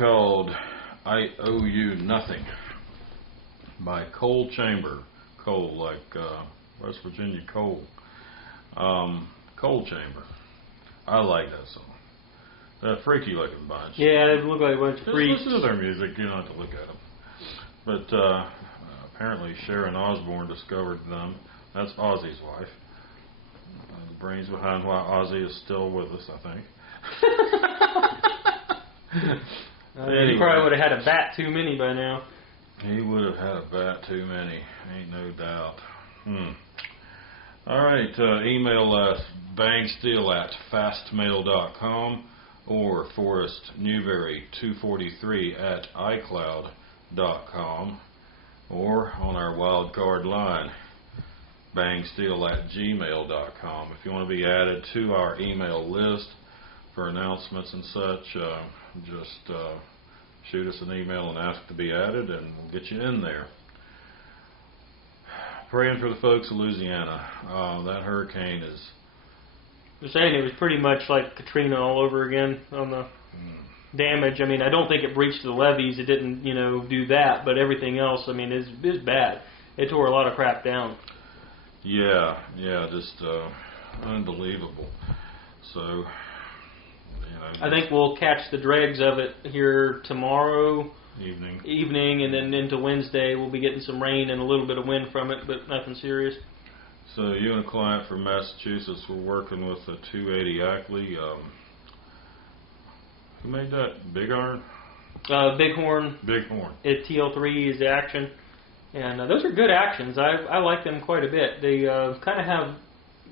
called I Owe You Nothing by Coal Chamber. Coal, like West Virginia coal. Coal Chamber. I like that song. They're a freaky looking bunch. Yeah, they look like a bunch of freaks. Listen to their music, you don't have to look at them. But apparently Sharon Osbourne discovered them. That's Ozzy's wife. The brains behind why Ozzy is still with us, I think. He probably would have had a bat too many by now. He would have had a bat too many, ain't no doubt. All right, email us bangsteel@fastmail.com or forrestnewberry243@icloud.com or on our wildcard line bangsteel@gmail.com. If you want to be added to our email list for announcements and such, just shoot us an email and ask to be added, and we'll get you in there. Praying for the folks of Louisiana. That hurricane is... They're saying it was pretty much like Katrina all over again on the damage. I mean, I don't think it breached the levees. It didn't, do that. But everything else, I mean, is bad. It tore a lot of crap down. Yeah, just unbelievable. So... I think we'll catch the dregs of it here tomorrow evening, and then into Wednesday we'll be getting some rain and a little bit of wind from it, but nothing serious. So you and a client from Massachusetts were working with a 280 Ackley. Who made that? Bighorn? Bighorn. Bighorn. TL3 is the action, and those are good actions. I like them quite a bit. They kind of have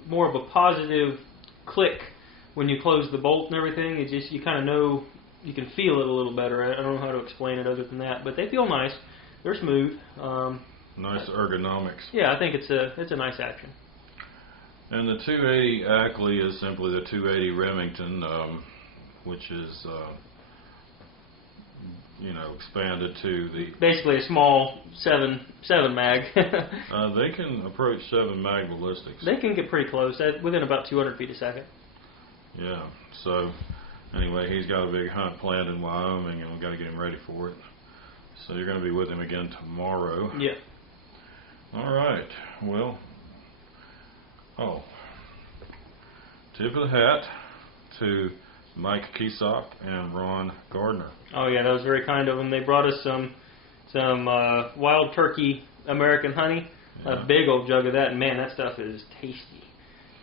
more of a positive click when you close the bolt and everything. It's just, you kind of know, you can feel it a little better. I don't know how to explain it other than that, but they feel nice. They're smooth. Nice ergonomics. Yeah, I think it's a nice action. And the 280 Ackley is simply the 280 Remington, which is expanded to the... Basically a small 7 mag. They can approach 7 mag ballistics. They can get pretty close, within about 200 feet a second. Yeah, so anyway, he's got a big hunt planned in Wyoming, and we've got to get him ready for it. So you're going to be with him again tomorrow. Yeah. All right. Well, tip of the hat to Mike Keesock and Ron Gardner. Oh yeah, that was very kind of them. They brought us some wild turkey American honey, a big old jug of that, and man, that stuff is tasty.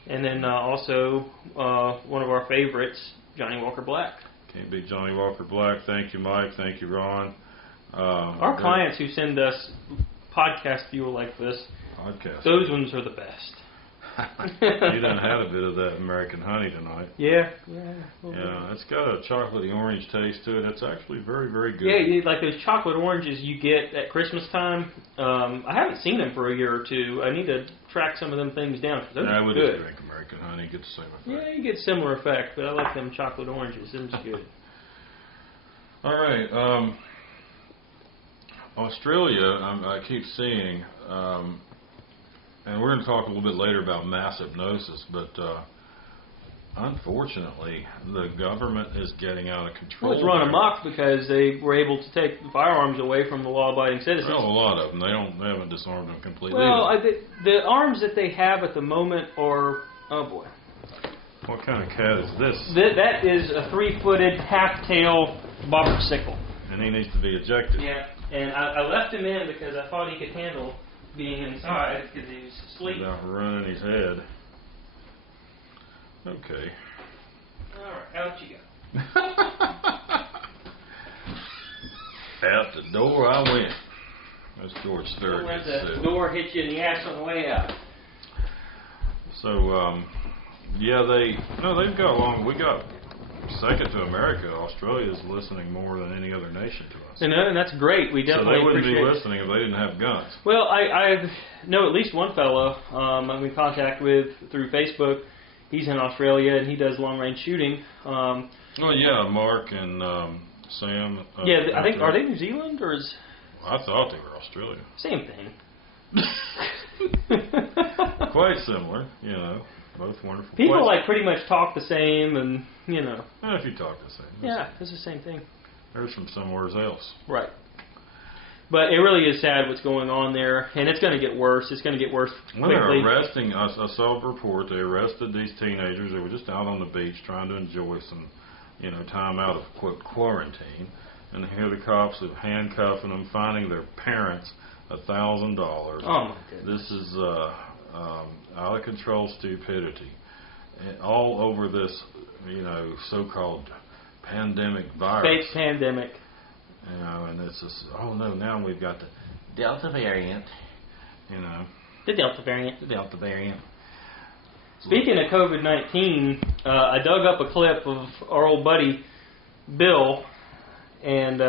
And then also one of our favorites, Johnny Walker Black. Can't beat Johnny Walker Black. Thank you, Mike. Thank you, Ron. Our clients who send us podcast fuel like this, those ones are the best. You done had a bit of that American honey tonight. Yeah. It's got a chocolatey orange taste to it. It's actually very, very good. Yeah, like those chocolate oranges you get at Christmas time. I haven't seen them for a year or two. I need to track some of them things down. Those are we good. just drink American honey. Get the same effect. Yeah, you get similar effect, but I like them chocolate oranges. Them's good. All right. Australia, I keep seeing... and we're going to talk a little bit later about mass hypnosis, but unfortunately, the government is getting out of control. Well, it's run amok because they were able to take the firearms away from the law-abiding citizens. Well, a lot of them. They haven't disarmed them completely. Well, the arms that they have at the moment are... Oh, boy. What kind of cat is this? That is a 3-footed, half-tail bobber sickle. And he needs to be ejected. Yeah, and I left him in because I thought he could handle being inside because he was asleep. Without running his head. Okay. Alright, out you go. Out the door I went. That's George Sturgis. Let the door hit you in the ass on the way out. So, they've got along. We got second to America. Australia is listening more than any other nation to us. And that's great. We definitely So they wouldn't be appreciate listening if they didn't have guns. Well, I know at least one fellow I'm in contact with through Facebook. He's in Australia and he does long-range shooting. Mark and Sam. I think, are they New Zealand or is... I thought they were Australia. Same thing. Quite similar, both wonderful. People pretty much talk the same and, If you talk the same. Yeah, it's the same thing. They're from somewhere else. Right. But it really is sad what's going on there, and it's going to get worse. It's going to get worse quickly. When they're arresting, I saw a report, they arrested these teenagers. They were just out on the beach trying to enjoy some, time out of, quote, quarantine. And here the cops are handcuffing them, finding their parents $1,000. Oh, my goodness. This is out of control stupidity. And all over this, so-called pandemic virus. Fake pandemic. And it's just, oh no, now we've got the Delta variant, The Delta variant. The Delta variant. Speaking of COVID-19, I dug up a clip of our old buddy, Bill, and...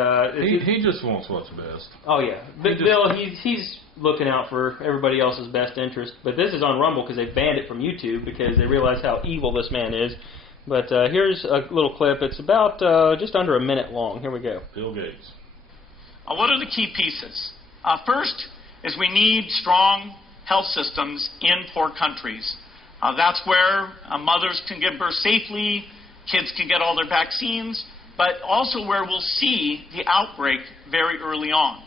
he just wants what's best. Oh, yeah. But Bill, he's looking out for everybody else's best interest, but this is on Rumble because they banned it from YouTube because they realize how evil this man is. But here's a little clip. It's about just under a minute long. Here we go. Bill Gates. What are the key pieces? First is we need strong health systems in poor countries. That's where mothers can give birth safely, kids can get all their vaccines, but also where we'll see the outbreak very early on.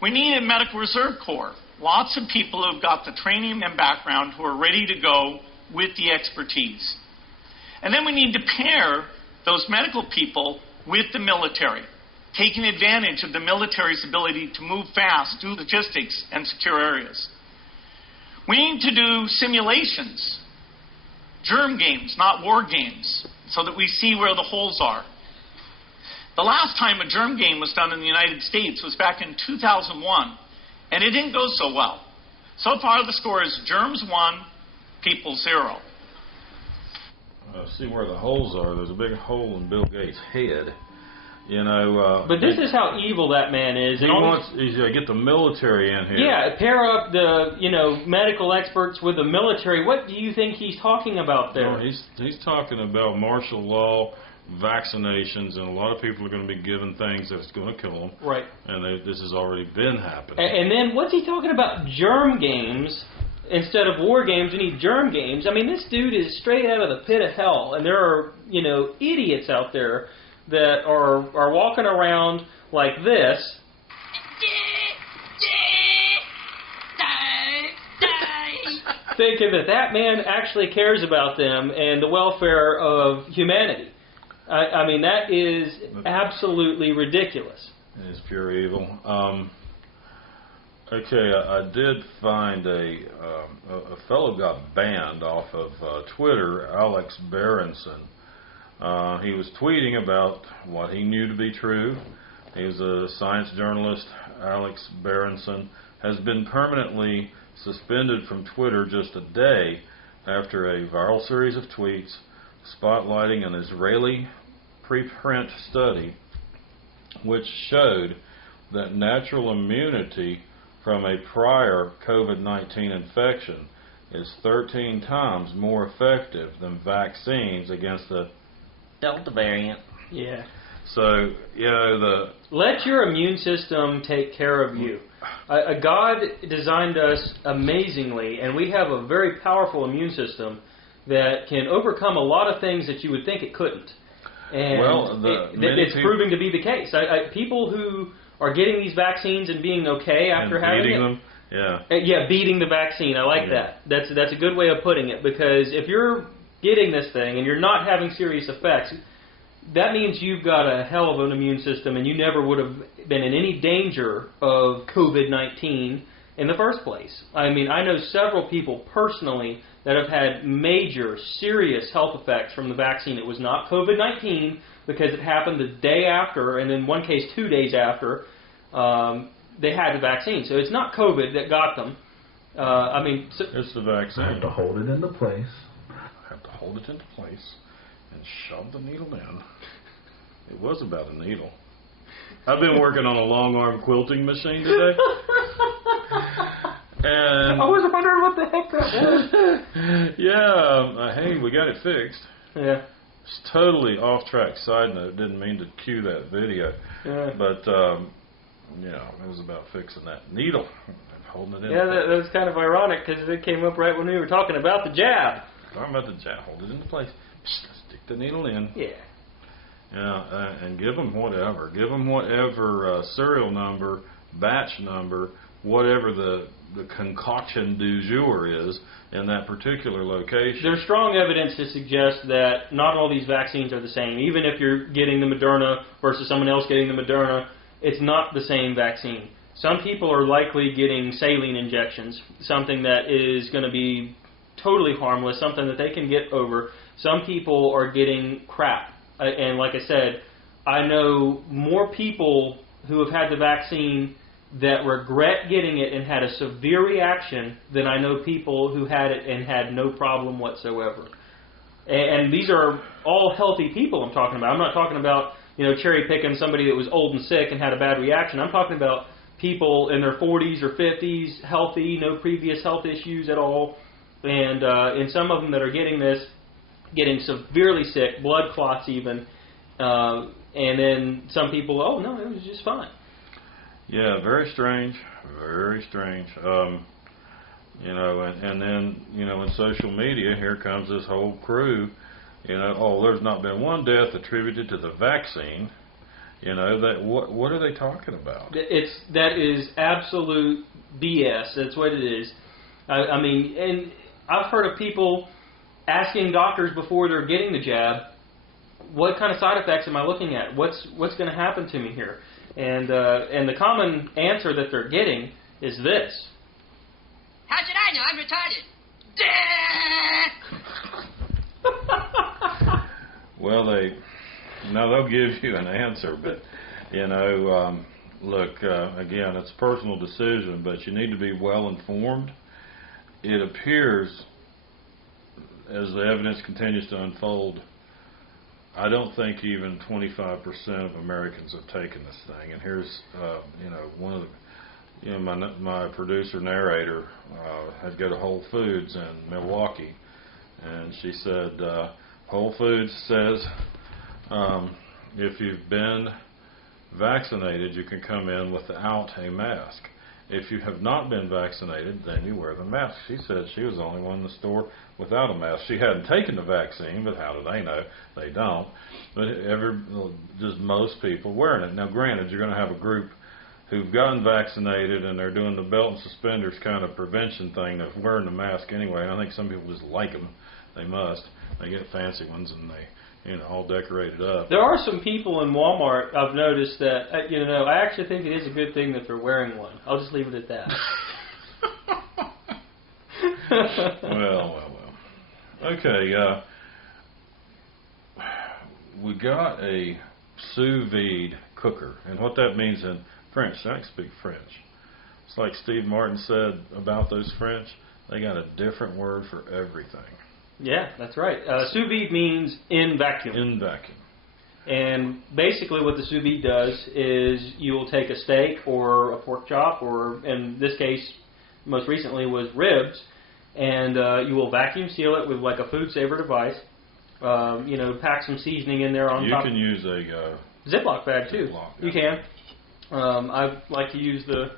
We need a medical reserve corps. Lots of people who've got the training and background who are ready to go with the expertise. And then we need to pair those medical people with the military, taking advantage of the military's ability to move fast, do logistics, and secure areas. We need to do simulations, germ games, not war games, so that we see where the holes are. The last time a germ game was done in the United States was back in 2001, and it didn't go so well. So far the score is germs 1, people 0. See where the holes are. There's a big hole in Bill Gates' head. But this is how evil that man is. He's going to get the military in here. Yeah, pair up the medical experts with the military. What do you think he's talking about there? No, he's talking about martial law, vaccinations, and a lot of people are going to be given things that's going to kill them. Right. And this has already been happening. And then what's he talking about? Germ games. Instead of war games, we need germ games. I mean, this dude is straight out of the pit of hell, and there are, idiots out there that are walking around like this. Thinking that man actually cares about them and the welfare of humanity. I mean, that is absolutely ridiculous. It is pure evil. Okay, I did find a fellow got banned off of Twitter, Alex Berenson. He was tweeting about what he knew to be true. He's a science journalist. Alex Berenson has been permanently suspended from Twitter just a day after a viral series of tweets spotlighting an Israeli preprint study which showed that natural immunity from a prior COVID-19 infection is 13 times more effective than vaccines against the Delta variant. Yeah. So, let your immune system take care of you. God designed us amazingly, and we have a very powerful immune system that can overcome a lot of things that you would think it couldn't. And it's proving to be the case. People who are getting these vaccines and being okay after having them. Beating the vaccine. I like that. That's a good way of putting it, because if you're getting this thing and you're not having serious effects, that means you've got a hell of an immune system, and you never would have been in any danger of COVID-19 in the first place. I mean, I know several people personally that have had major, serious health effects from the vaccine. It was not COVID-19 because it happened the day after, and in one case 2 days after they had the vaccine. So it's not COVID that got them. It's the vaccine. I have to hold it into place. And shove the needle in. It was about a needle. I've been working on a long arm quilting machine today. And I was wondering what the heck that was. Hey, we got it fixed. Yeah. It's totally off track. Side note, didn't mean to cue that video. Yeah. But it was about fixing that needle and holding it in. Yeah, that was kind of ironic because it came up right when we were talking about the jab. Talking about the jab. Hold it into place. Stick the needle in. Yeah. Yeah, and give them whatever. Give them whatever serial number, batch number, whatever the concoction du jour is in that particular location. There's strong evidence to suggest that not all these vaccines are the same. Even if you're getting the Moderna versus someone else getting the Moderna, it's not the same vaccine. Some people are likely getting saline injections, something that is going to be totally harmless, something that they can get over. Some people are getting crap. And like I said, I know more people who have had the vaccine that regret getting it and had a severe reaction than I know people who had it and had no problem whatsoever. And these are all healthy people I'm talking about. I'm not talking about, cherry picking somebody that was old and sick and had a bad reaction. I'm talking about people in their 40s or 50s, healthy, no previous health issues at all. And some of them that are getting this, getting severely sick, blood clots even. And then some people, oh, no, it was just fine. Yeah, very strange, very strange. And then, in social media, here comes this whole crew, there's not been one death attributed to the vaccine. What are they talking about? That is absolute BS. That's what it is. I mean, and I've heard of people asking doctors before they're getting the jab, what kind of side effects am I looking at? What's going to happen to me here? And the common answer that they're getting is this. How should I know? I'm retarded. Well, they'll give you an answer, but look, again, it's a personal decision, but you need to be well informed. It appears, as the evidence continues to unfold, I don't think even 25% of Americans have taken this thing. And here's, one of the, my producer narrator had to go to Whole Foods in Milwaukee, and she said, Whole Foods says, if you've been vaccinated, you can come in without a mask. If you have not been vaccinated, then you wear the mask. She said she was the only one in the store without a mask. She hadn't taken the vaccine, but how do they know? They don't. But just most people wearing it. Now, granted, you're going to have a group who've gotten vaccinated and they're doing the belt and suspenders kind of prevention thing of wearing the mask anyway. And I think some people just like them. They must. They get fancy ones and they, all decorated up. There are some people in Walmart, I've noticed that, I actually think it is a good thing that they're wearing one. I'll just leave it at that. Well. Okay, we got a sous vide cooker, and what that means in French, I can speak French. It's like Steve Martin said about those French, they got a different word for everything. Yeah, that's right. Sous vide means in vacuum. In vacuum. And basically what the sous vide does is you will take a steak or a pork chop, or in this case, most recently was ribs, and you will vacuum seal it with like a food saver device. Pack some seasoning in there on top. You can use a Ziploc bag too. Ziploc, yeah. You can. I like to use the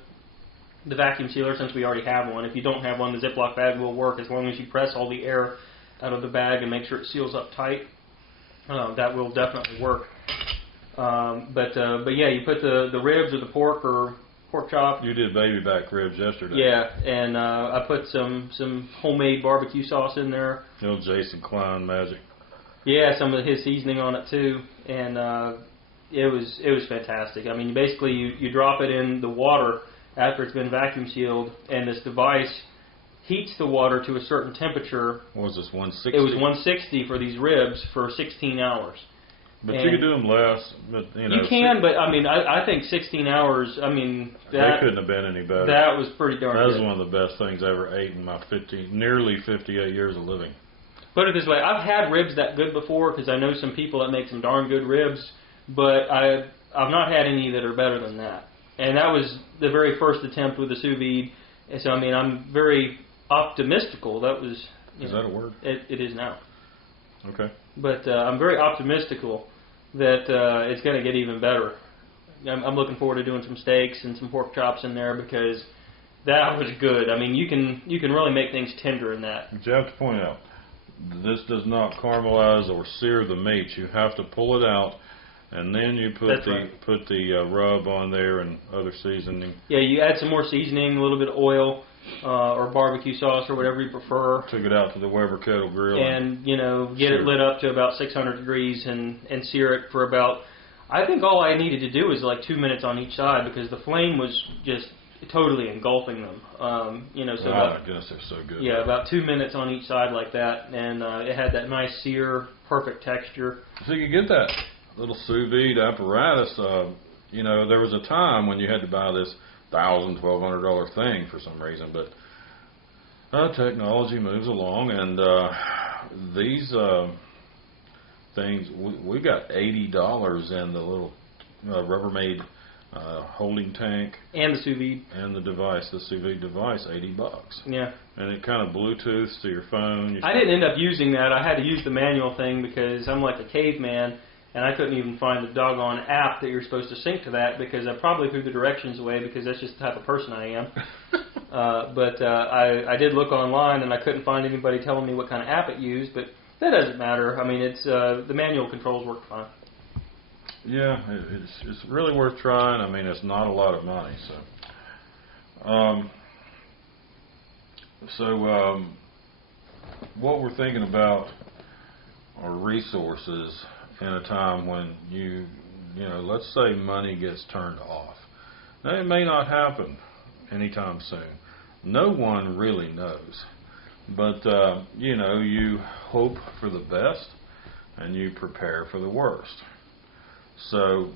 vacuum sealer since we already have one. If you don't have one, the Ziploc bag will work as long as you press all the air out of the bag and make sure it seals up tight. That will definitely work. But yeah, you put the ribs or the pork or pork chop. You did baby back ribs yesterday. Yeah, and I put some homemade barbecue sauce in there. Jason Klein magic. Yeah, some of his seasoning on it too, and it was fantastic. I mean, basically you drop it in the water after it's been vacuum sealed, and this device heats the water to a certain temperature. What was this, 160? It was 160 for these ribs for 16 hours. But you could do them less. But you can, but I mean, I think 16 hours. I mean, they couldn't have been any better. That was pretty darn good. That was one of the best things I ever ate in my nearly 58 years of living. Put it this way, I've had ribs that good before because I know some people that make some darn good ribs, but I've not had any that are better than that. And that was the very first attempt with the sous vide. And so I mean, I'm very optimistical. That was. Is that a word? It is now. Okay. But I'm very optimistical that it's going to get even better. I'm looking forward to doing some steaks and some pork chops in there because that was good. I mean, you can really make things tender in that. But you have to point out, this does not caramelize or sear the meat. You have to pull it out And then you put That's the right. put the rub on there and other seasoning. Yeah, you add some more seasoning, a little bit of oil or barbecue sauce or whatever you prefer. Took it out to the Weber kettle grill. And, you know, get Sear it lit up to about 600 degrees and sear it for about, I think all I needed to do was like 2 minutes on each side because the flame was just totally engulfing them. You know, so my goodness, they're so good. yeah, about 2 minutes on each side like that, and it had that nice sear, perfect texture. So you could get that little sous vide apparatus. You know, there was a time when you had to buy this $1,000, $1,200 thing for some reason, but technology moves along, and these things, we got $80 in the little Rubbermaid holding tank And the sous vide. and the device, the sous vide device, $80. Yeah. And it kind of Bluetooths to your phone. I didn't end up using that. I had to use the manual thing because I'm like a caveman, and I couldn't even find the doggone app that you're supposed to sync to that because I probably threw the directions away because that's just the type of person I am. But I did look online, and I couldn't find anybody telling me what kind of app it used, but that doesn't matter. I mean, it's the manual controls work fine. Yeah, it's really worth trying. I mean, it's not a lot of money, so what we're thinking about are resources in a time when you know, let's say money gets turned off. Now, it may not happen anytime soon. No one really knows, but you know, you hope for the best and you prepare for the worst. So,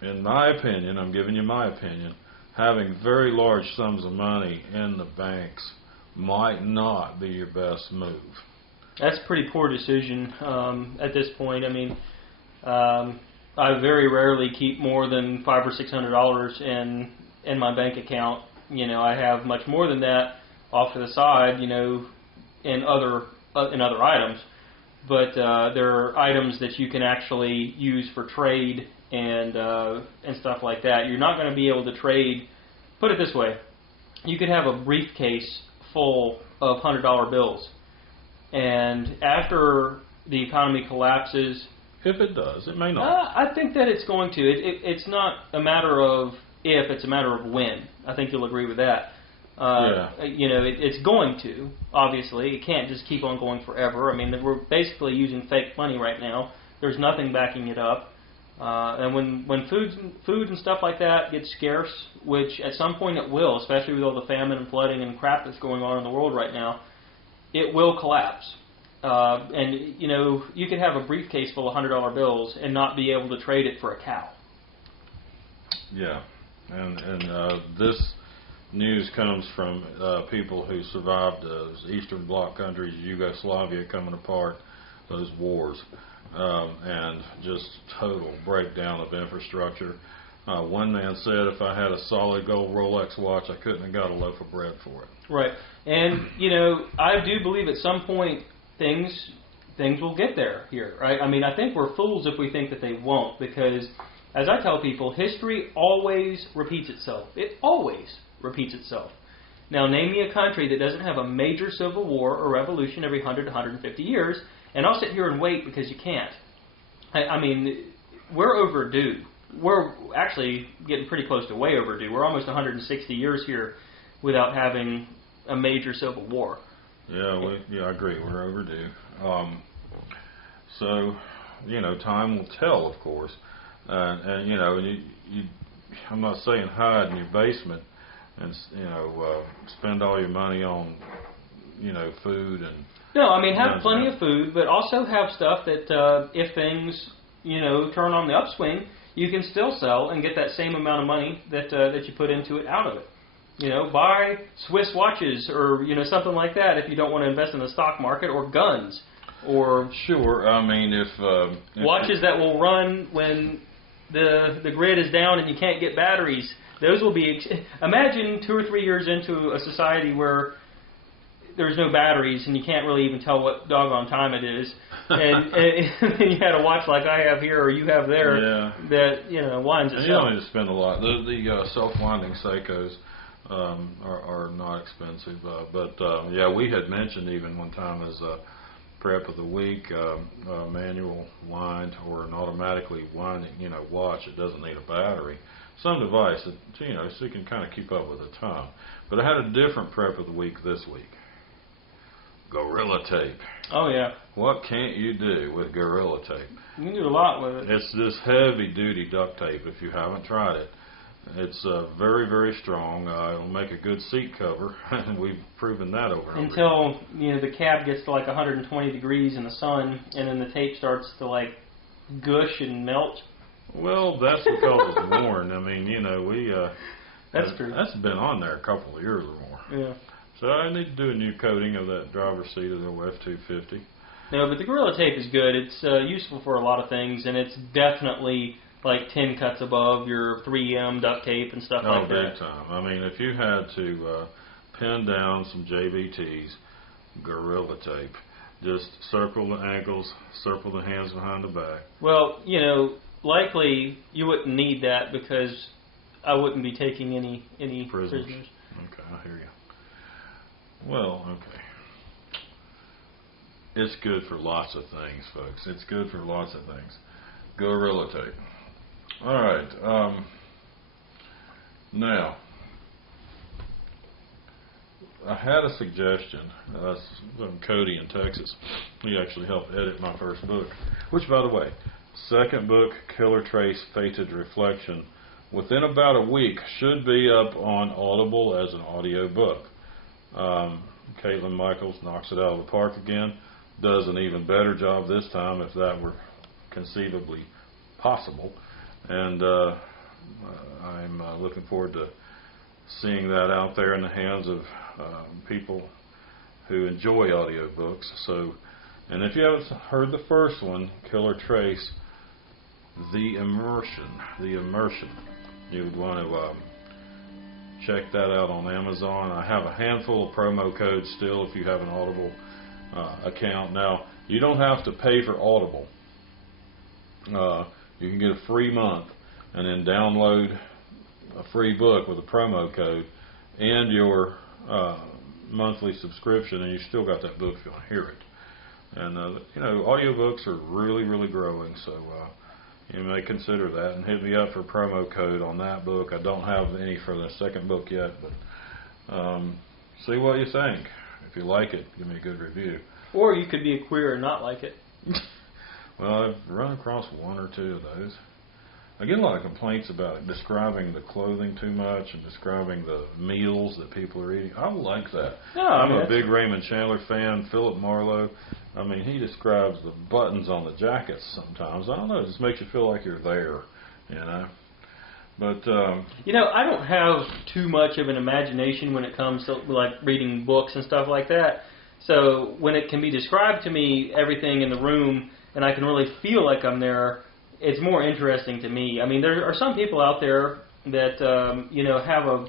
in my opinion, I'm giving you my opinion, having very large sums of money in the banks might not be your best move. That's a pretty poor decision at this point. I mean, I very rarely keep more than $500 or $600 in my bank account. You know, I have much more than that off to the side, you know, in other items. But there are items that you can actually use for trade and stuff like that. You're not going to be able to trade. Put it this way: you could have a briefcase full of $100 bills, and after the economy collapses, If it does, it may not. I think that it's going to. It's not a matter of if; it's a matter of when. I think you'll agree with that. You know, it's going to, obviously. It can't just keep on going forever. I mean, we're basically using fake money right now. There's nothing backing it up. And when food and stuff like that gets scarce, which at some point it will, especially with all the famine and flooding and crap that's going on in the world right now, it will collapse. And, you know, you could have a briefcase full of $100 bills and not be able to trade it for a cow. Yeah, and this news comes from people who survived those Eastern Bloc countries, Yugoslavia coming apart, those wars, and just total breakdown of infrastructure. One man said, if I had a solid gold Rolex watch, I couldn't have got a loaf of bread for it. Right. And, you know, I do believe at some point things will get there here, right? I mean, I think we're fools if we think that they won't, because, as I tell people, history always repeats itself. It always repeats itself. Now, name me a country that doesn't have a major civil war or revolution every 100 to 150 years, and I'll sit here and wait because you can't. I mean, we're overdue. We're actually getting pretty close to way overdue. We're almost 160 years here without having a major civil war. Yeah, I agree. We're overdue. So, you know, time will tell, of course. And you know, I'm not saying hide in your basement and, you know, spend all your money on, you know, food and... No, I mean, have plenty of food, but also have stuff that if things, you know, turn on the upswing, you can still sell and get that same amount of money that you put into it out of it. You know, buy Swiss watches or, you know, something like that if you don't want to invest in the stock market, or guns, or... Sure, I mean, if watches that will run when the grid is down and you can't get batteries. Those will be... Imagine 2 or 3 years into a society where there's no batteries and you can't really even tell what doggone time it is. And you had a watch like I have here or you have there that, you know, winds itself. You don't need to spend a lot. The self-winding Seikos are not expensive. But yeah, we had mentioned even one time as prep of the week, manual wind or an automatically winding, watch. It doesn't need a battery. Some device that, so you can kind of keep up with the time. But I had a different prep of the week this week. Gorilla Tape. Oh, yeah. What can't you do with Gorilla Tape? You can do a lot with it. It's this heavy-duty duct tape if you haven't tried it. It's very, very strong. It'll make a good seat cover, and we've proven that over and over. Until, the cab gets to like 120 degrees in the sun, and then the tape starts to like gush and melt. Well, that's because it's worn. I mean, That's true. That's been on there a couple of years or more. Yeah. So I need to do a new coating of that driver's seat of the F-250. No, but the Gorilla Tape is good. It's useful for a lot of things, and it's definitely like 10 cuts above your 3M duct tape and stuff like that. Oh, big time. I mean, if you had to pin down some JBTs, Gorilla Tape, just circle the ankles, circle the hands behind the back. Well, likely you wouldn't need that because I wouldn't be taking any prisoners. Okay, I hear you. Well, okay. It's good for lots of things, folks. It's good for lots of things. Gorilla Tape. All right. Now, I had a suggestion. That's from Cody in Texas. He actually helped edit my first book. Which, by the way, second book, Killer Trace Fated Reflection, within about a week, should be up on Audible as an audio book. Caitlin Michaels knocks it out of the park again. Does an even better job this time, if that were conceivably possible. And I'm looking forward to seeing that out there in the hands of people who enjoy audiobooks. So, and if you haven't heard the first one, Killer Trace, The Immersion, you would want to check that out on Amazon. I have a handful of promo codes still if you have an Audible account. Now, you don't have to pay for Audible. You can get a free month and then download a free book with a promo code and your monthly subscription, and you still got that book if you'll hear it. And, audiobooks are really, really growing, so you may consider that and hit me up for a promo code on that book. I don't have any for the second book yet, but see what you think. If you like it, give me a good review. Or you could be a queer and not like it. Well, I've run across one or two of those. I get a lot of complaints about describing the clothing too much and describing the meals that people are eating. I like that. No, I'm a big Raymond Chandler fan. Philip Marlowe. I mean, he describes the buttons on the jackets sometimes. I don't know. It just makes you feel like you're there, But I don't have too much of an imagination when it comes to like reading books and stuff like that. So when it can be described to me, everything in the room, and I can really feel like I'm there, it's more interesting to me. I mean, there are some people out there that have a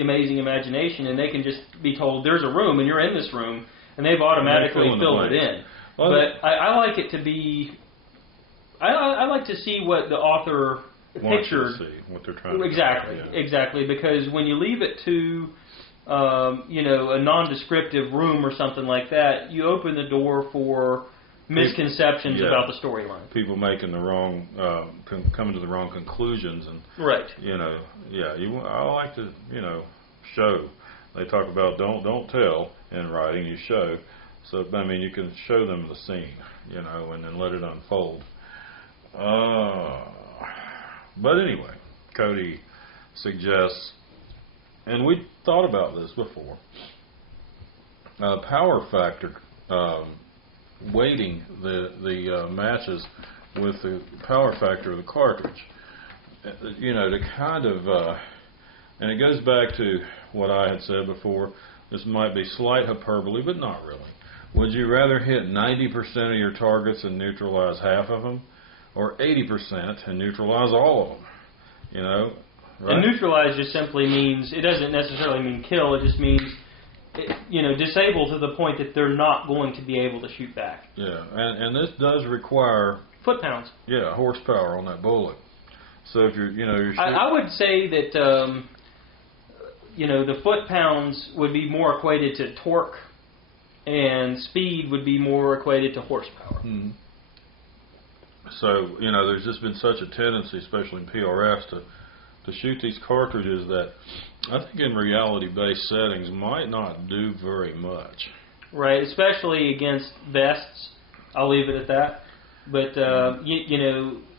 amazing imagination, and they can just be told there's a room and you're in this room, and they've automatically filled it in. Well, but I like it to be. I like to see what the author pictured. See what they're trying to do. Exactly. Because when you leave it to a non-descriptive room or something like that, you open the door for misconceptions about the storyline. People making the wrong, coming to the wrong conclusions, and right. I like to, show. They talk about don't tell in writing. You show. So I mean, you can show them the scene, and then let it unfold. But anyway, Cody suggests, and we thought about this before. Power factor. Weighting the matches with the power factor of the cartridge, to kind of, and it goes back to what I had said before. This might be slight hyperbole, but not really. Would you rather hit 90% of your targets and neutralize half of them, or 80% and neutralize all of them? Right? And neutralize just simply means, it doesn't necessarily mean kill. It just means disable to the point that they're not going to be able to shoot back. Yeah, and this does require foot-pounds. Yeah, horsepower on that bullet. So if you're shooting, I would say that the foot-pounds would be more equated to torque and speed would be more equated to horsepower. Mm-hmm. So, there's just been such a tendency, especially in PRS, to shoot these cartridges that I think in reality-based settings might not do very much. Right, especially against vests. I'll leave it at that. But,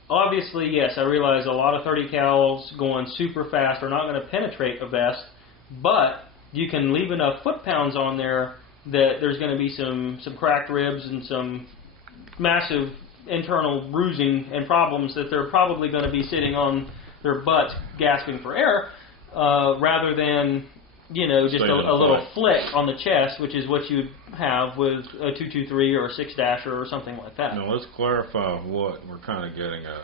obviously, yes, I realize a lot of 30 cals going super fast are not going to penetrate a vest, but you can leave enough foot-pounds on there that there's going to be some cracked ribs and some massive internal bruising and problems that they're probably going to be sitting on their butts gasping for air, rather than, just a little flick on the chest, which is what you'd have with a 223 or a 6-dasher or something like that. Now, let's clarify what we're kind of getting at.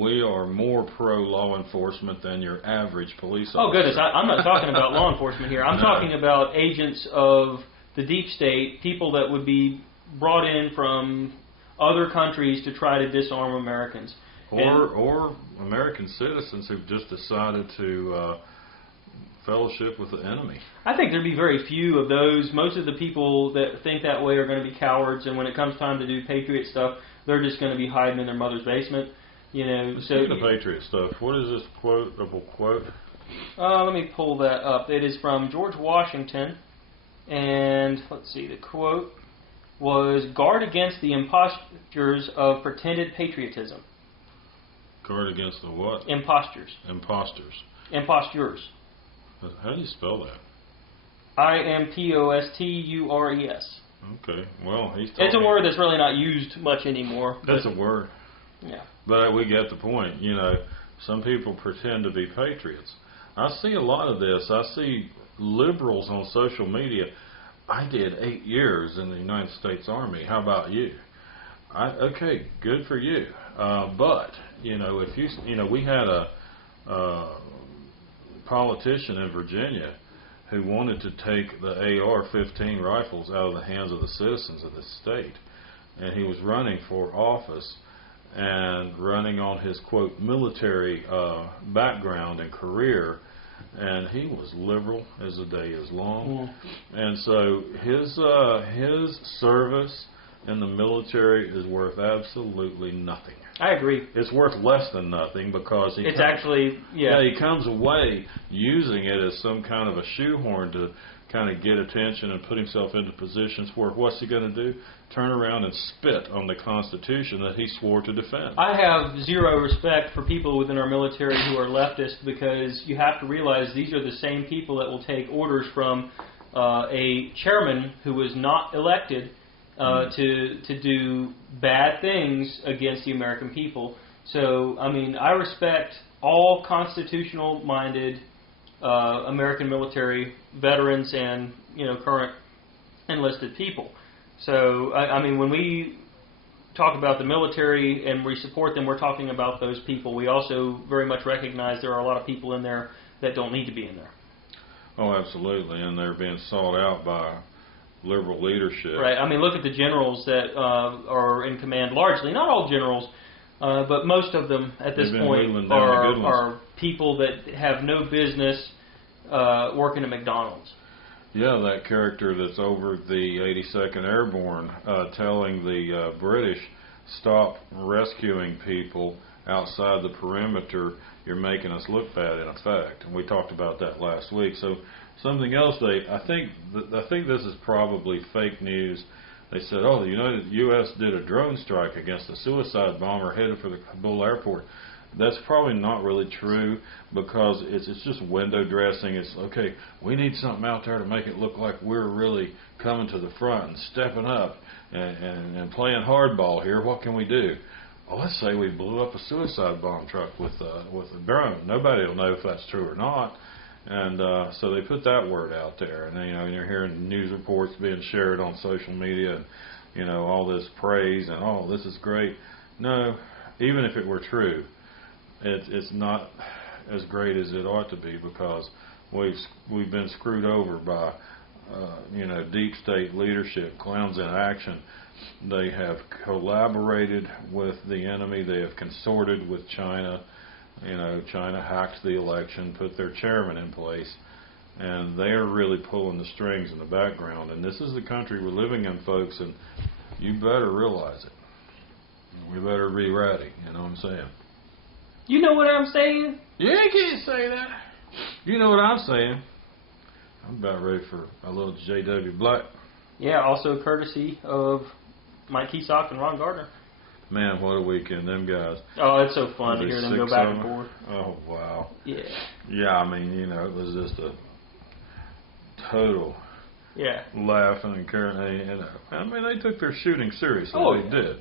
We are more pro-law enforcement than your average police officer. Oh, goodness. I'm not talking about law enforcement here. I'm talking about agents of the deep state, people that would be brought in from other countries to try to disarm Americans. Or American citizens who've just decided to fellowship with the enemy. I think there'd be very few of those. Most of the people that think that way are going to be cowards, and when it comes time to do Patriot stuff, they're just going to be hiding in their mother's basement. Speaking of Patriot stuff, what is this quotable quote? Let me pull that up. It is from George Washington, and let's see, the quote was, "Guard against the impostures of pretended patriotism." Guard against the what? Impostures. Imposters. Impostures. How do you spell that? Impostures. Okay, well, he's talking. It's a word that's really not used much anymore. That's a word. Yeah. But we get the point. Some people pretend to be patriots. I see a lot of this. I see liberals on social media. I did 8 years in the United States Army. How about you? Okay, good for you. But if we had a politician in Virginia who wanted to take the AR-15 rifles out of the hands of the citizens of the state, and he was running for office and running on his, quote, military background and career, and he was liberal as the day is long. And so his service in the military is worth absolutely nothing. I agree. It's worth less than nothing because he comes away using it as some kind of a shoehorn to kind of get attention and put himself into positions where what's he going to do? Turn around and spit on the Constitution that he swore to defend. I have zero respect for people within our military who are leftist, because you have to realize these are the same people that will take orders from a chairman who was not elected to do bad things against the American people. So, I respect all constitutional-minded American military veterans and current enlisted people. So, when we talk about the military and we support them, we're talking about those people. We also very much recognize there are a lot of people in there that don't need to be in there. Oh, absolutely, and they're being sought out by liberal leadership. Right. Look at the generals that are in command largely. Not all generals, but most of them at this point are people that have no business working at McDonald's. Yeah, that character that's over the 82nd Airborne telling the British, stop rescuing people outside the perimeter, you're making us look bad in effect. And we talked about that last week. So something else I think this is probably fake news. They said, the U.S. did a drone strike against a suicide bomber headed for the Kabul airport. That's probably not really true, because it's just window dressing. It's, okay, we need something out there to make it look like we're really coming to the front and stepping up and playing hardball here. What can we do? Well, let's say we blew up a suicide bomb truck with a drone. Nobody will know if that's true or not. And so they put that word out there. And you're hearing news reports being shared on social media, and all this praise and this is great. No, even if it were true, it's not as great as it ought to be, because we've been screwed over by deep state leadership, clowns in action. They have collaborated with the enemy. They have consorted with China. China hacked the election, put their chairman in place, and they're really pulling the strings in the background. And this is the country we're living in, folks, and you better realize it. We better be ready, you know what I'm saying? You know what I'm saying? Yeah, you can't say that. You know what I'm saying. I'm about ready for a little J.W. Black. Yeah, also courtesy of Mike Keesock and Ron Gardner. Man, what a weekend, them guys. Oh, it's so fun to hear them go back and forth. Oh, wow. Yeah. Yeah, I mean, you know, it was just a total laughing and caring. You know, I mean, they took their shooting seriously. Oh, they did.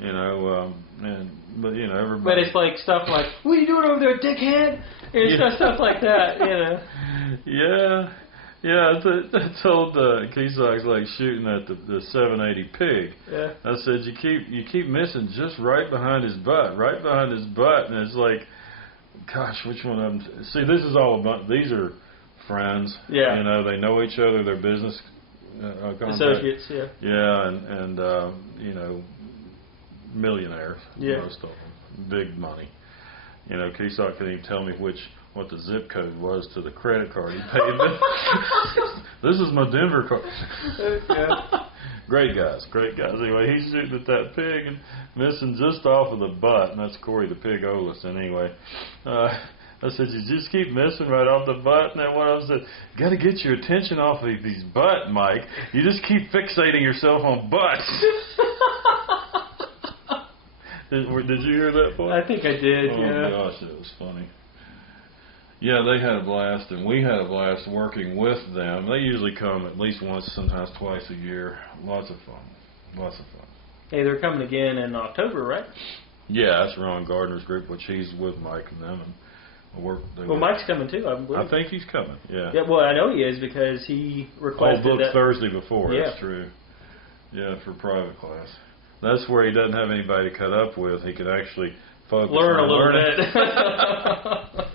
You know, but you know, everybody. But it's like stuff like, "What are you doing over there, dickhead?" And stuff like that. You know. Yeah. I told Keesock's like shooting at the 780 pig. Yeah. I said you keep missing just right behind his butt, and it's like, gosh, which one of them? See, this is all about. These are friends. Yeah. You know, they know each other. They're business associates. Yeah. Yeah, and you know, millionaires. Yeah. Most of them, big money. You know, Keesock couldn't even tell me what the zip code was to the credit card he paid me. This is my Denver card. Yeah. Great guys. Anyway, he's shooting at that pig and missing just off of the butt, and that's Corey the Pig Olison. Anyway, I said, you just keep missing right off the butt. And then one of them said, got to get your attention off of his butt, Mike. You just keep fixating yourself on butts. Did you hear that part? I think I did, Oh, gosh, it was funny. Yeah, they had a blast, and we had a blast working with them. They usually come at least once, sometimes twice a year. Lots of fun. Hey, they're coming again in October, right? Yeah, that's Ron Gardner's group, which he's with Mike and them. And Mike's coming too, I believe. I think he's coming, yeah. Yeah, well, I know he is because he requested booked that. Thursday before, Yeah. That's true. Yeah, for private class. That's where he doesn't have anybody to cut up with. He can actually focus Learn on a little learning. bit.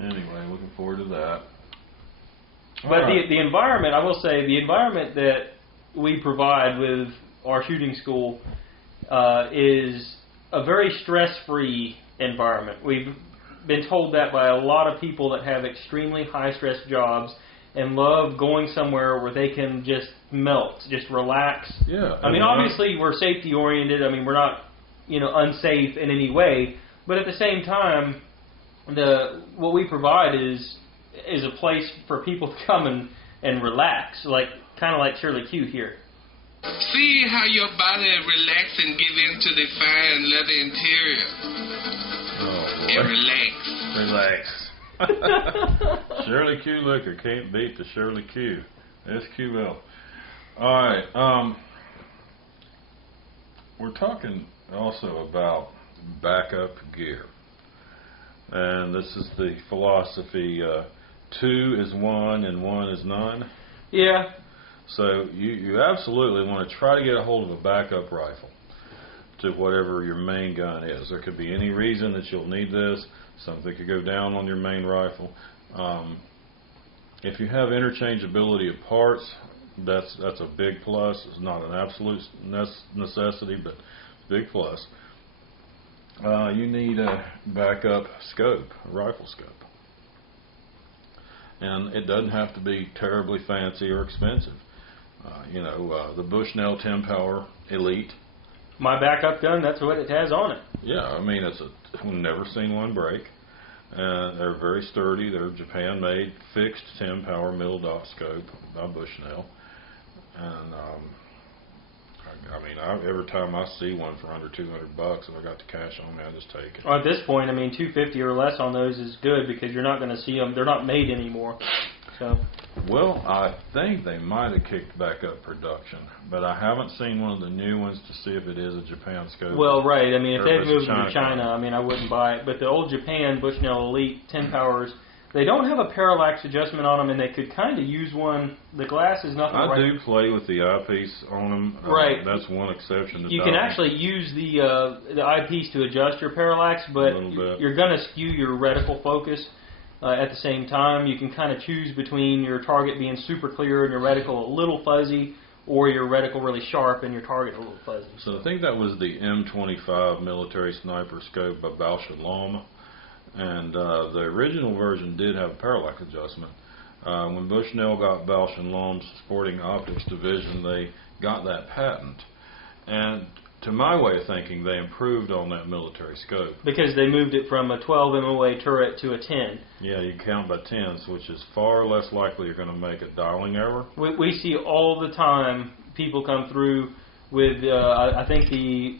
Anyway, looking forward to that. But the environment, I will say, the environment that we provide with our shooting school is a very stress-free environment. We've been told that by a lot of people that have extremely high-stress jobs and love going somewhere where they can just melt, just relax. Yeah. I mean, obviously, we're safety-oriented. I mean, we're not, unsafe in any way. But at the same time, what we provide is a place for people to come and relax, kind of like Shirley Q here. See how your body relax and give into the fine leather interior. Oh, and relax. Shirley Q liquor can't beat the Shirley Q. SQL. All right. We're talking also about backup gear. And this is the philosophy, 2 is 1 and 1 is none. Yeah. So you absolutely want to try to get a hold of a backup rifle to whatever your main gun is. There could be any reason that you'll need this. Something could go down on your main rifle. If you have interchangeability of parts, that's a big plus. It's not an absolute necessity, but big plus. You need a backup scope, a rifle scope. And it doesn't have to be terribly fancy or expensive. The Bushnell 10 Power Elite. My backup gun, that's what it has on it. Yeah, I mean, we've never seen one break. They're very sturdy. They're Japan-made, fixed 10 Power middle dot scope by Bushnell. And every time I see one for under $200, if I got the cash on me, I just take it. Well, at this point, $250 or less on those is good because you're not going to see them. They're not made anymore. So. Well, I think they might have kicked back up production, but I haven't seen one of the new ones to see if it is a Japan scope. Well, right. If they've moved them to China, I wouldn't buy it. But the old Japan Bushnell Elite 10 Powers, they don't have a parallax adjustment on them, and they could kind of use one. The glass is nothing. I do play with the eyepiece on them. Right. That's one exception. You can actually use the eyepiece to adjust your parallax, but you're going to skew your reticle focus. At the same time, you can kind of choose between your target being super clear and your reticle a little fuzzy, or your reticle really sharp and your target a little fuzzy. So I think that was the M25 military sniper scope by Bausch & Lomb, and the original version did have a parallax adjustment, When Bushnell got Bausch & Lomb's Sporting Optics division, they got that patent. And to my way of thinking, they improved on that military scope. Because they moved it from a 12 MOA turret to a 10. Yeah, you count by tens, which is far less likely you're going to make a dialing error. We see all the time people come through with, I think the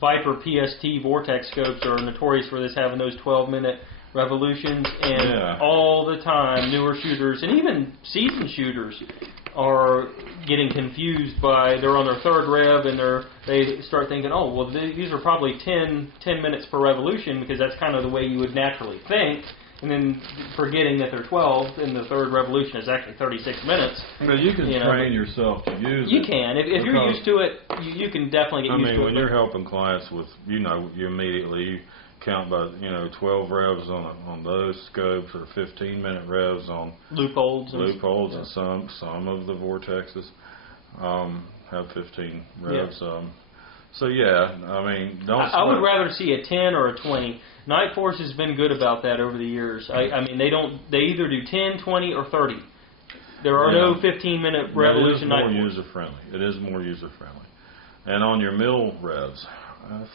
Viper PST Vortex scopes are notorious for this, having those 12-minute revolutions, and all the time newer shooters and even seasoned shooters are getting confused by, they're on their third rev and they start thinking, oh, well, these are probably 10 minutes per revolution, because that's kind of the way you would naturally think, and then forgetting that they're 12 and the third revolution is actually 36 minutes. But you can train yourself to use it. You can. If you're used to it, you can definitely get used to it. When you're helping clients with, you immediately count by 12 revs on those scopes, or 15-minute revs on loopholes, and some of the vortexes have 15 revs. So I would rather see a 10 or a 20. Night Force has been good about that over the years. I mean, they either do 10, 20, or 30. There are no 15-minute revolution Night Force. It is more user friendly. And on your mill revs,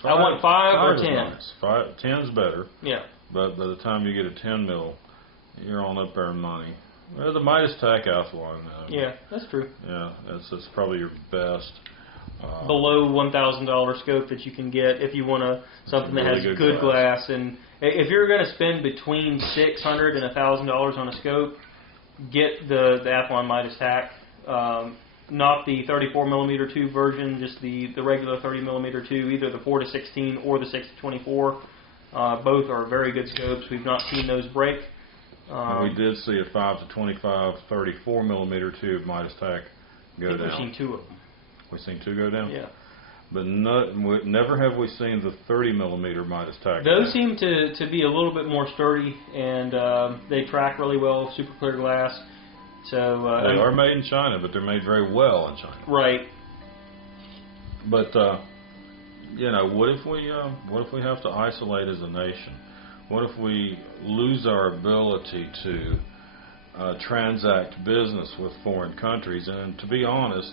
I want 5 or 10. Nice. 10's better. Yeah. But by the time you get a 10 mil, you're on up there in money. Well, the Midas TAC Athlon. Yeah, that's true. Yeah, that's probably your best. Below $1,000 scope that you can get if you want something that has good glass. And if you're going to spend between $600 and $1,000 on a scope, get the Athlon Midas TAC. Not the 34mm tube version, just the regular 30mm tube, either the 4-16 or the 6-24. Both are very good scopes. We've not seen those break. We did see a 5-25 34mm tube Midas TAC go down. We've seen 2 of them. We've seen 2 go down? Yeah. But never have we seen the 30mm Midas TAC. Those seem to be a little bit more sturdy, and they track really well, super clear glass. So they are made in China, but they're made very well in China. Right. But what if we have to isolate as a nation? What if we lose our ability to transact business with foreign countries? And to be honest,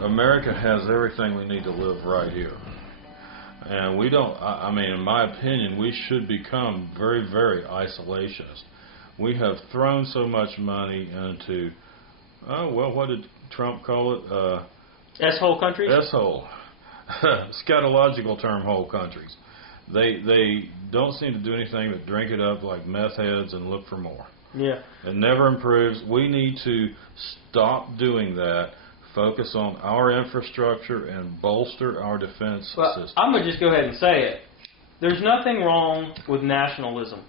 America has everything we need to live right here. And we don't. In my opinion, we should become very, very isolationist. We have thrown so much money into, what did Trump call it? S-hole countries? S-hole. Scatological term, hole countries. They don't seem to do anything but drink it up like meth heads and look for more. Yeah. It never improves. We need to stop doing that, focus on our infrastructure, and bolster our defense system. I'm going to just go ahead and say it. There's nothing wrong with nationalism.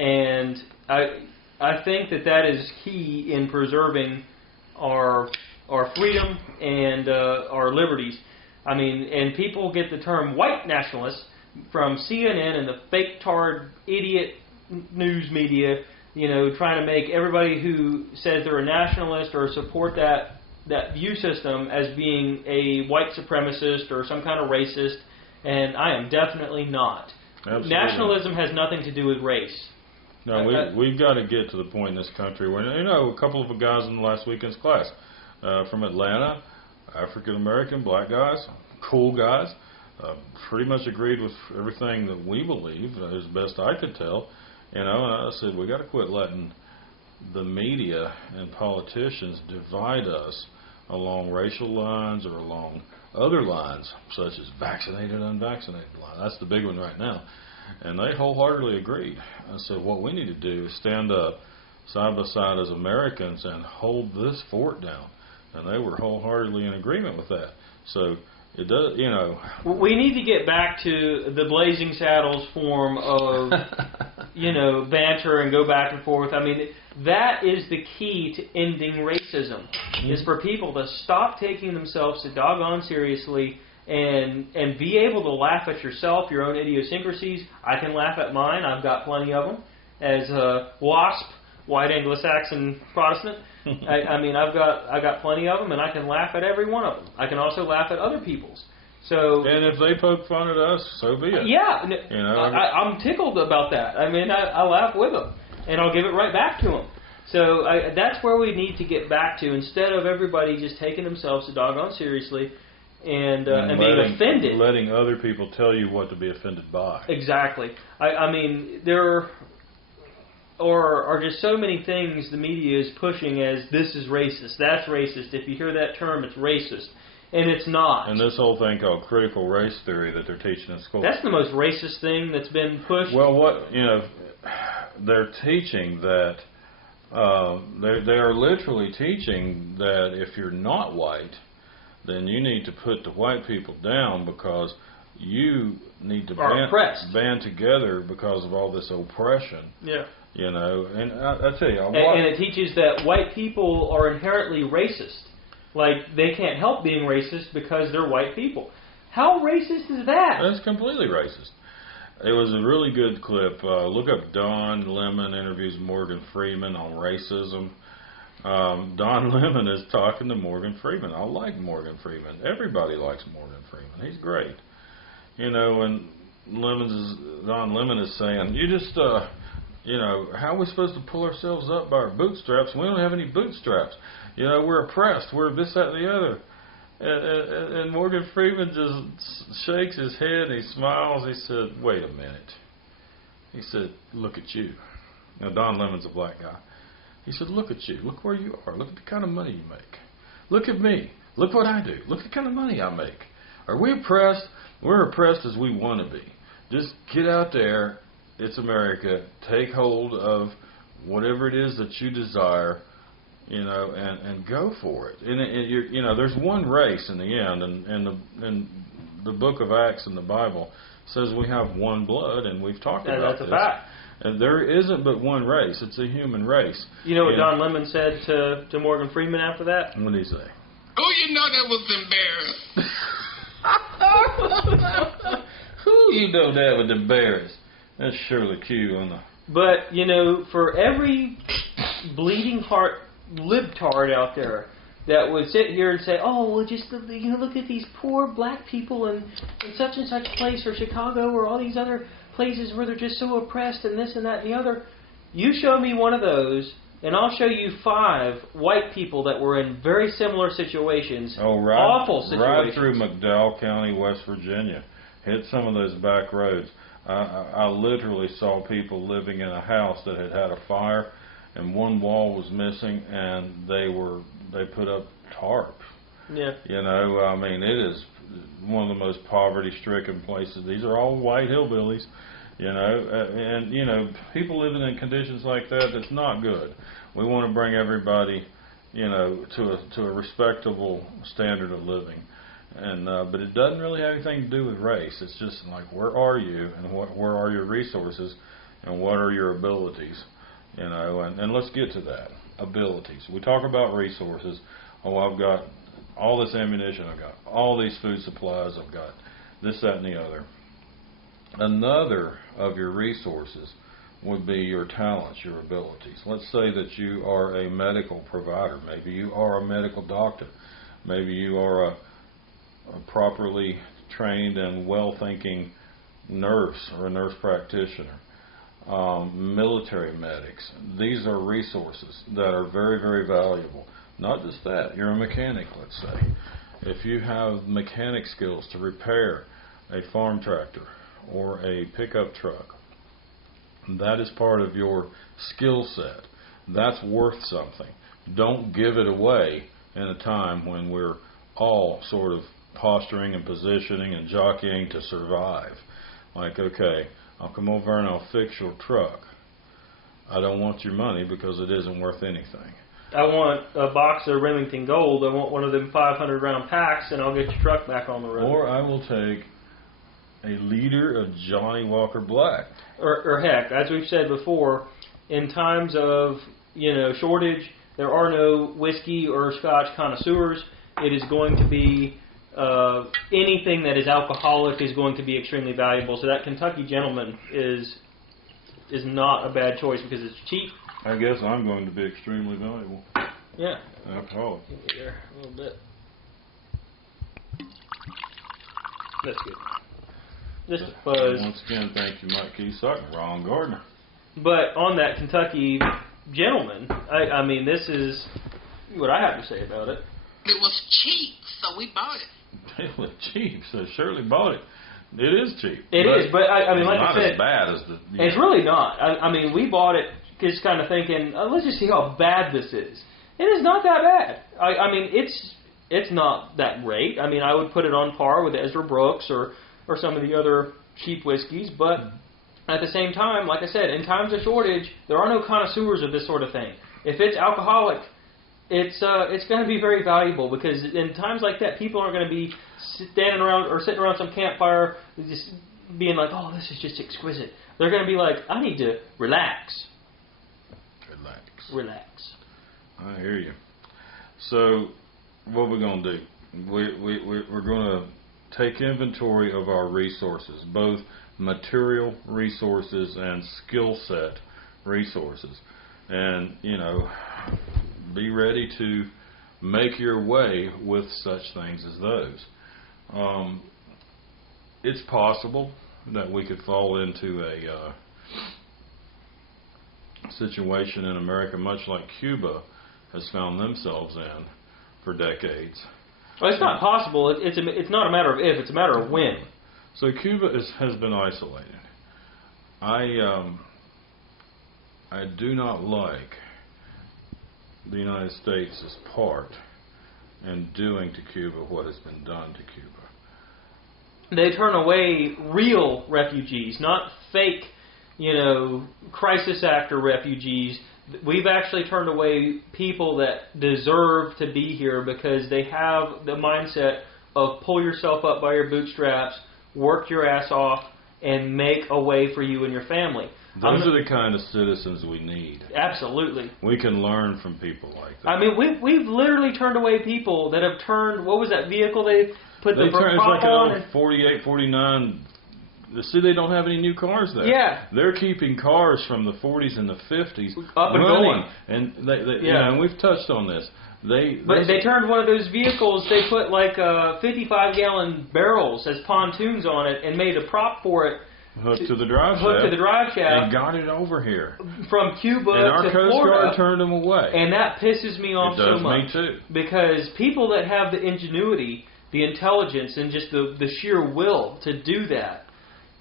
And I think that is key in preserving our freedom and our liberties. And people get the term white nationalists from CNN and the fake tard idiot news media, trying to make everybody who says they're a nationalist or support that view system as being a white supremacist or some kind of racist, and I am definitely not. Absolutely. Nationalism has nothing to do with race. No, we've got to get to the point in this country where, a couple of guys in last weekend's class from Atlanta, African American, black guys, cool guys, pretty much agreed with everything that we believe, as best I could tell. And I said, we got to quit letting the media and politicians divide us along racial lines or along other lines, such as vaccinated, unvaccinated line. That's the big one right now. And they wholeheartedly agreed. I said, what we need to do is stand up side by side as Americans and hold this fort down. And they were wholeheartedly in agreement with that. So it does, We need to get back to the Blazing Saddles form of, banter and go back and forth. That is the key to ending racism, is for people to stop taking themselves so doggone seriously and be able to laugh at yourself, your own idiosyncrasies. I can laugh at mine. I've got plenty of them. As a WASP, white Anglo-Saxon Protestant, I've got plenty of them, and I can laugh at every one of them. I can also laugh at other people's. So, and if they poke fun at us, so be it. Yeah, I'm tickled about that. I laugh with them, and I'll give it right back to them. So that's where we need to get back to, instead of everybody just taking themselves so doggone seriously and being offended. Letting other people tell you what to be offended by. Exactly. I mean, there are just so many things the media is pushing as this is racist, that's racist. If you hear that term, it's racist. And it's not. And this whole thing called critical race theory that they're teaching in school. That's the most racist thing that's been pushed. Well, they're teaching that, they are literally teaching that if you're not white, then you need to put the white people down because you need to band together because of all this oppression. Yeah. And I tell you, and it teaches that white people are inherently racist. Like, they can't help being racist because they're white people. How racist is that? That's completely racist. It was a really good clip. Look up Don Lemon interviews Morgan Freeman on racism. Don Lemon is talking to Morgan Freeman. I like Morgan Freeman. Everybody likes Morgan Freeman. He's great. And Don Lemon is saying, how are we supposed to pull ourselves up by our bootstraps? We don't have any bootstraps. We're oppressed. We're this, that, and the other. And Morgan Freeman just shakes his head and he smiles. He said, wait a minute. He said, look at you. Now, Don Lemon's a black guy. He said, look at you. Look where you are. Look at the kind of money you make. Look at me. Look what I do. Look at the kind of money I make. Are we oppressed? We're oppressed as we want to be. Just get out there. It's America. Take hold of whatever it is that you desire, and go for it. And there's one race in the end, and the book of Acts in the Bible says we have one blood, and we've talked about this. That's a fact. And there isn't but one race. It's a human race. You know what Don Lemon said to Morgan Freeman after that? What did he say? Oh, that was embarrassed. Who that was embarrassed? That's Shirley Q on the... But, for every bleeding heart libtard out there that would sit here and say, oh, well, just look at these poor black people in such and such place, or Chicago, or all these other places where they're just so oppressed and this and that and the other. You show me one of those, and I'll show you 5 white people that were in very similar situations, awful situations. Right through McDowell County, West Virginia. Hit some of those back roads. I literally saw people living in a house that had a fire, and one wall was missing, and they put up tarp. Yeah. It is one of the most poverty-stricken places. These are all white hillbillies, and people living in conditions like that, that's not good. We want to bring everybody, to a respectable standard of living. But it doesn't really have anything to do with race. It's just like, where are you, and where are your resources, and what are your abilities, and let's get to that, abilities. We talk about resources. Oh, I've got all this ammunition, I've got all these food supplies, I've got this, that, and the other. Another of your resources would be your talents, your abilities. Let's say that you are a medical provider. Maybe you are a medical doctor. Maybe you are a properly trained and well-thinking nurse or a nurse practitioner, military medics. These are resources that are very, very valuable. Not just that, you're a mechanic, let's say. If you have mechanic skills to repair a farm tractor or a pickup truck, that is part of your skill set. That's worth something. Don't give it away in a time when we're all sort of posturing and positioning and jockeying to survive. Like, okay, I'll come over and I'll fix your truck. I don't want your money because it isn't worth anything. I want a box of Remington Gold. I want one of them 500-round packs, and I'll get your truck back on the road. Or I will take a liter of Johnny Walker Black. Or heck, as we've said before, in times of shortage, there are no whiskey or scotch connoisseurs. It is going to be anything that is alcoholic is going to be extremely valuable. So that Kentucky Gentleman is not a bad choice because it's cheap. I guess I'm going to be extremely valuable. Yeah. Alcoholic. There, a little bit. That's good. Just a buzz. Once again, thank you, Mike Keesock and Ron Gardner. But on that Kentucky gentlemen. I mean, this is what I have to say about it. It was cheap, so we bought it. It was cheap, so Shirley bought it. It is cheap. It is, but I mean, like I said, it's not as bad as the. It's really not. I mean, we bought it just kind of thinking, let's just see how bad this is. It is not that bad. I mean, it's not that great. I mean, I would put it on par with Ezra Brooks or some of the other cheap whiskeys, but at the same time, like I said, in times of shortage, there are no connoisseurs of this sort of thing. If it's alcoholic, it's going to be very valuable, because in times like that, people aren't going to be standing around or sitting around some campfire just being like, oh, this is just exquisite. They're going to be like, I need to relax. Relax. I hear you. So, what we're going to do? We're going to take inventory of our resources, both material resources and skill set resources, and be ready to make your way with such things as those. It's possible that we could fall into a situation in America much like Cuba has found themselves in for decades. Well, it's not possible. It's not a matter of if, it's a matter of when. So Cuba has been isolated. I do not like the United States' part in doing to Cuba what has been done to Cuba. They turn away real refugees, not fake, crisis actor refugees. We've actually turned away people that deserve to be here because they have the mindset of pull yourself up by your bootstraps, work your ass off, and make a way for you and your family. Those are the kind of citizens we need. Absolutely. We can learn from people like that. I mean, we've literally turned away people that have turned, what was that vehicle they put the prop it's like on? an old 48, 49. See, they don't have any new cars there. Yeah. They're keeping cars from the 40s and the 50s up and running. going. And and we've touched on this. They turned one of those vehicles, they put like 55-gallon barrels as pontoons on it and made a prop for it. Hooked to the drive shaft. And got it over here. From Cuba and our to Coast Florida. Guard turned them away. And that pisses me off so much. It does me too. Because people that have the ingenuity, the intelligence, and just the sheer will to do that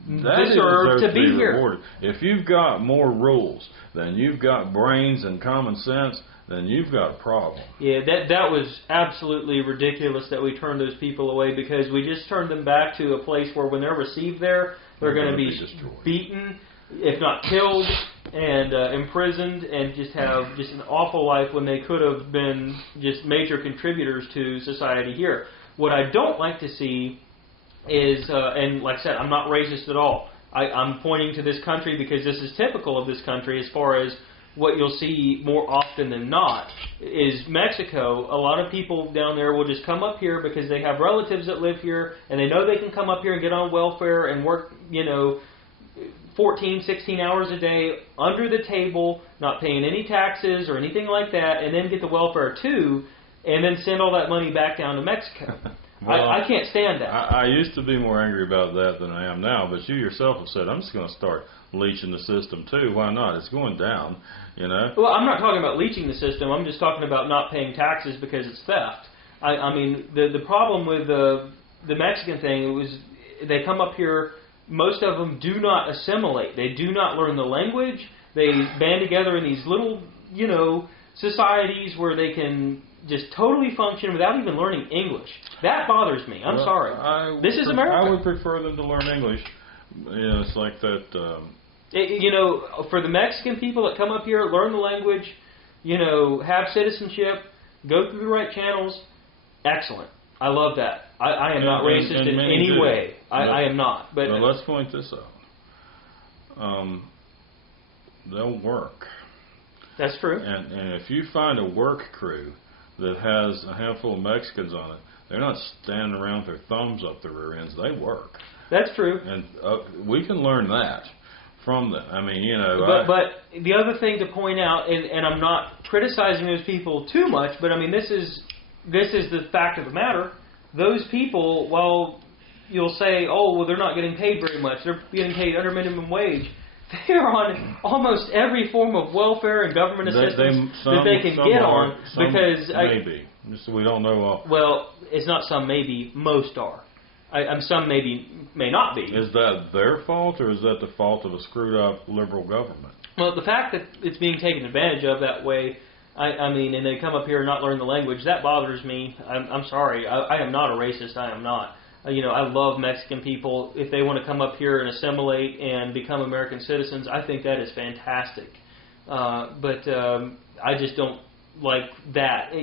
deserve to be here. Rewarded. If you've got more rules than you've got brains and common sense, then you've got a problem. Yeah, that was absolutely ridiculous that we turned those people away, because we just turned them back to a place where when they're received there, they're going to be beaten, if not killed, and imprisoned, and just have just an awful life when they could have been just major contributors to society here. What I don't like to see is, and like I said, I'm not racist at all. I'm pointing to this country because this is typical of this country as far as what you'll see more often than not is Mexico. A lot of people down there will just come up here because they have relatives that live here, and they know they can come up here and get on welfare and work, 14, 16 hours a day under the table, not paying any taxes or anything like that, and then get the welfare too, and then send all that money back down to Mexico. Well, I can't stand that. I used to be more angry about that than I am now, but you yourself have said, I'm just going to start leeching the system too. Why not? It's going down, Well, I'm not talking about leeching the system. I'm just talking about not paying taxes because it's theft. I mean, the problem with the Mexican thing was they come up here, most of them do not assimilate. They do not learn the language. They band together in these little, societies where they can just totally function without even learning English. That bothers me. I'm sorry. This is America. I would prefer them to learn English. It's like that. For the Mexican people that come up here, learn the language, have citizenship, go through the right channels. Excellent. I love that. I am not racist in any way. I am not. But let's point this out. They'll work. That's true. And if you find a work crew that has a handful of Mexicans on it, they're not standing around with their thumbs up their rear ends. They work. That's true. And we can learn that from them. I mean, But the other thing to point out, and I'm not criticizing those people too much, but I mean, this is the fact of the matter. Those people, while you'll say, oh, well, they're not getting paid very much, they're getting paid under minimum wage, they are on almost every form of welfare and government assistance that they can get on. Because maybe. So we don't know all. Well, it's not some maybe, most are. Some maybe may not be. Is that their fault, or is that the fault of a screwed up liberal government? Well, the fact that it's being taken advantage of that way, I mean, and they come up here and not learn the language, that bothers me. I'm sorry. I am not a racist. I am not. I love Mexican people. If they want to come up here and assimilate and become American citizens, I think that is fantastic. But I just don't like that.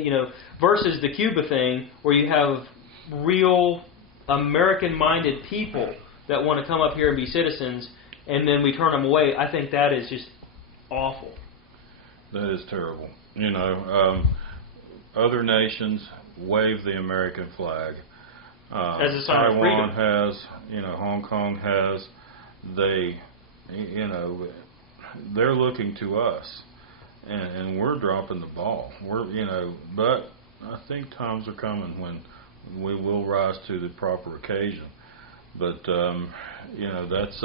Versus the Cuba thing, where you have real American-minded people that want to come up here and be citizens, and then we turn them away. I think that is just awful. That is terrible. Other nations wave the American flag. As a sign of freedom. Taiwan has, Hong Kong has. They're looking to us, and we're dropping the ball. But I think times are coming when we will rise to the proper occasion. But that's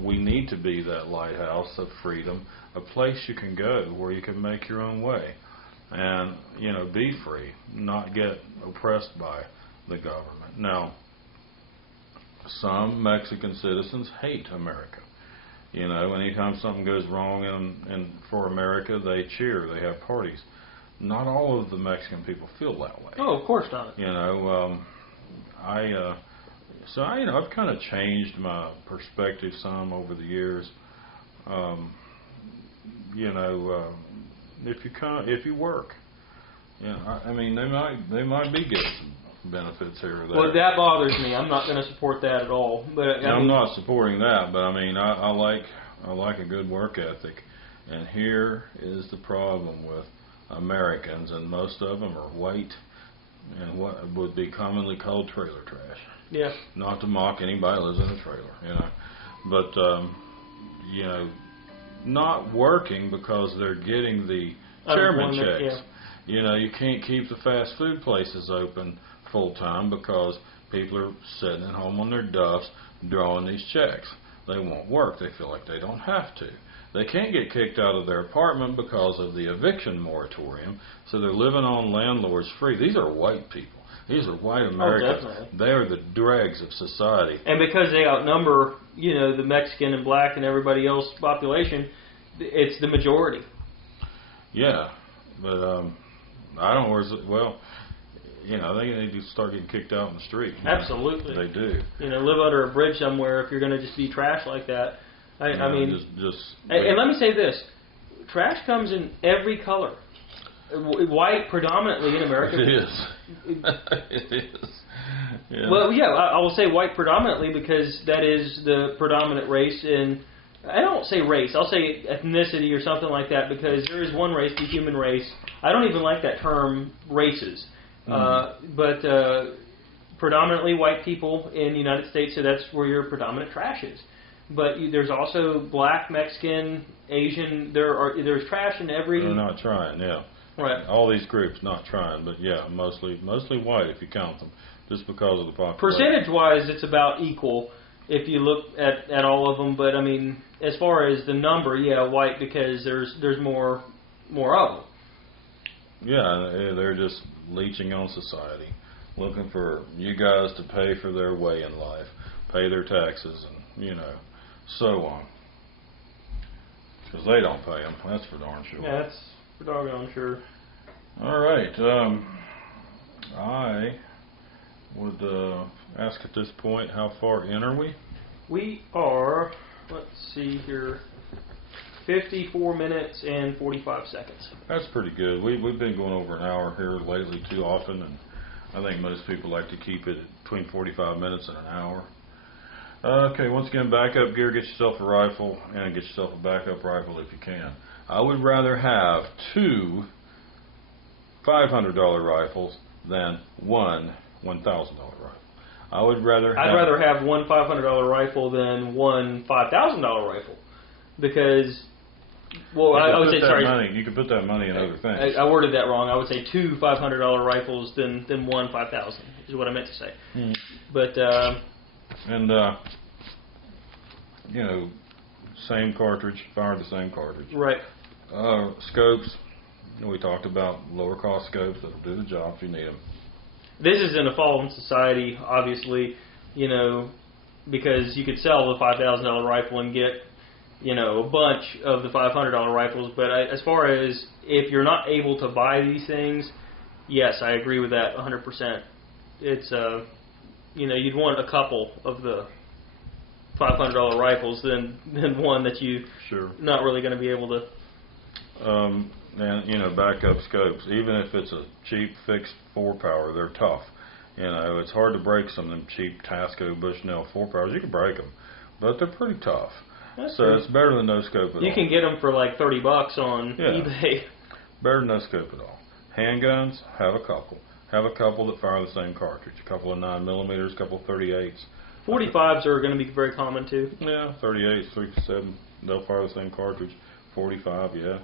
we need to be that lighthouse of freedom, a place you can go where you can make your own way, and be free, not get oppressed by the government. Now, some Mexican citizens hate America. Anytime something goes wrong and for America, they cheer, they have parties. Not all of the Mexican people feel that way. Oh, of course not. I've kind of changed my perspective some over the years. If you work, they might be getting some benefits here or there. Well, that bothers me. I'm not going to support that at all. But I'm not supporting that, but I like a good work ethic, and here is the problem with Americans, and most of them are white and what would be commonly called trailer trash. Yeah. Not to mock anybody who lives in a trailer, but not working because they're getting the chairman checks. Yeah. You can't keep the fast food places open full time because people are sitting at home on their duffs drawing these checks. They won't work. They feel like they don't have to. They can't get kicked out of their apartment because of the eviction moratorium, so they're living on landlords free. These are white people. These are white Americans. Oh, definitely. They are the dregs of society. And because they outnumber, the Mexican and black and everybody else population, it's the majority. Yeah, but I don't. They need to start getting kicked out in the street. Absolutely. They do. Live under a bridge somewhere if you're going to just be trash like that. I mean, just and let me say this: trash comes in every color. White predominantly in America. It is. It is. Yeah. Well, yeah, I will say white predominantly because that is the predominant race in. I don't say race. I'll say ethnicity or something like that because there is one race, the human race. I don't even like that term, races. But predominantly white people in the United States, so that's where your predominant trash is. But there's also black, Mexican, Asian. There's trash in every. They're not trying, yeah. Right. All these groups not trying, but yeah, mostly white if you count them, just because of the population. Percentage-wise, it's about equal if you look at all of them. But I mean, as far as the number, yeah, white because there's more of them. Yeah, they're just leeching on society, looking for you guys to pay for their way in life, pay their taxes, and so on. Because they don't pay them, that's for darn sure. Yeah, that's for doggone sure. All right, I would ask at this point, how far in are we? We are, let's see here, 54 minutes and 45 seconds. That's pretty good. We've been going over an hour here lately too often, and I think most people like to keep it between 45 minutes and an hour. Okay, once again, backup gear, get yourself a rifle, and get yourself a backup rifle if you can. I would rather have 2 $500 rifles than one $1,000 rifle. I'd rather have one $500 rifle than one $5,000 rifle because, well, I would say sorry. You could put that money in other things. I worded that wrong. I would say 2 $500 rifles than one 5,000 is what I meant to say. Mm. But same cartridge, fire the same cartridge. Right. Scopes, we talked about lower cost scopes that'll do the job if you need them. This is in a fallen society, obviously, you know, because you could sell the $5,000 rifle and get, you know, a bunch of the $500 rifles. But as far as if you're not able to buy these things, yes, I agree with that 100%. It's, you know, you'd want a couple of the $500 rifles than one that you Sure. not really going to be able to. And, you know, backup scopes, even if it's a cheap fixed 4-power, they're tough. You know, it's hard to break some of them cheap Tasco Bushnell 4-powers. You can break them, but they're pretty tough. That's So true. it's better than no scope at all. You can get them for like $30 on Yeah. eBay. Better than no scope at all. Handguns, have a couple. Have a couple that fire the same cartridge. A couple of 9mm, a couple of 38s. 45s are going to be very common too. Yeah, 38s, 357, they'll fire the same cartridge. 45, yeah.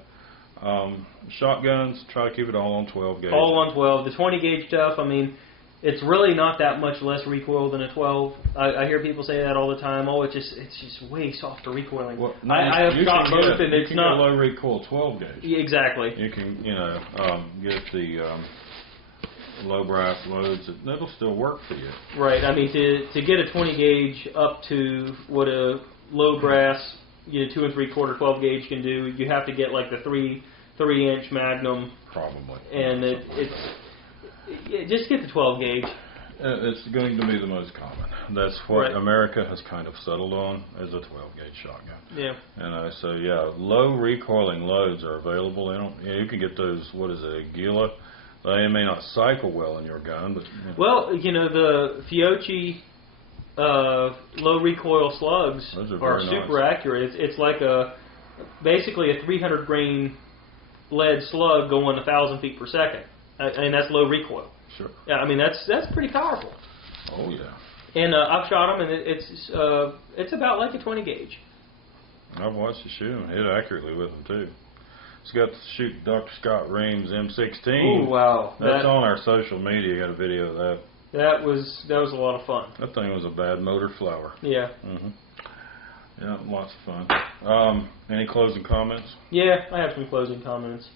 Shotguns, try to keep it all on 12 gauge. All on 12. The 20 gauge stuff, I mean, it's really not that much less recoil than a 12. I hear people say that all the time. Oh, it's just way softer recoiling. Well, no, I have you shot can both, get, and you it's can not get low recoil 12 gauge. Yeah, exactly. You can, you know, get the low brass loads. That'll still work for you. Right. I mean, to get a 20 gauge up to what a low brass, you know, 2 3/4 12 gauge can do, you have to get like the 3-inch Magnum, Probably. and just get the 12 gauge. It's going to be the most common. That's what Right. America has kind of settled on, is a 12 gauge shotgun. Yeah. And so yeah, low recoiling loads are available. They don't. You can get those. What is it, a Gila? They may not cycle well in your gun, but you know, Well, you know, the Fiocchi low recoil slugs Those are are very super nice. accurate. It's like basically a 300 grain lead slug going 1,000 feet per second. I mean, that's low recoil. sure. Yeah, I mean that's pretty powerful. Oh yeah. And I've shot them, and it's about like a 20 gauge. I've watched you shoot them. Hit accurately with them too. It's got to shoot Dr. Scott Ream's M16. Oh wow, That's on our social media. Got a video of that. that was a lot of fun. That thing was a bad motor flower. Yeah. hmm Yeah, lots of fun. Any closing comments? Yeah, I have some closing comments.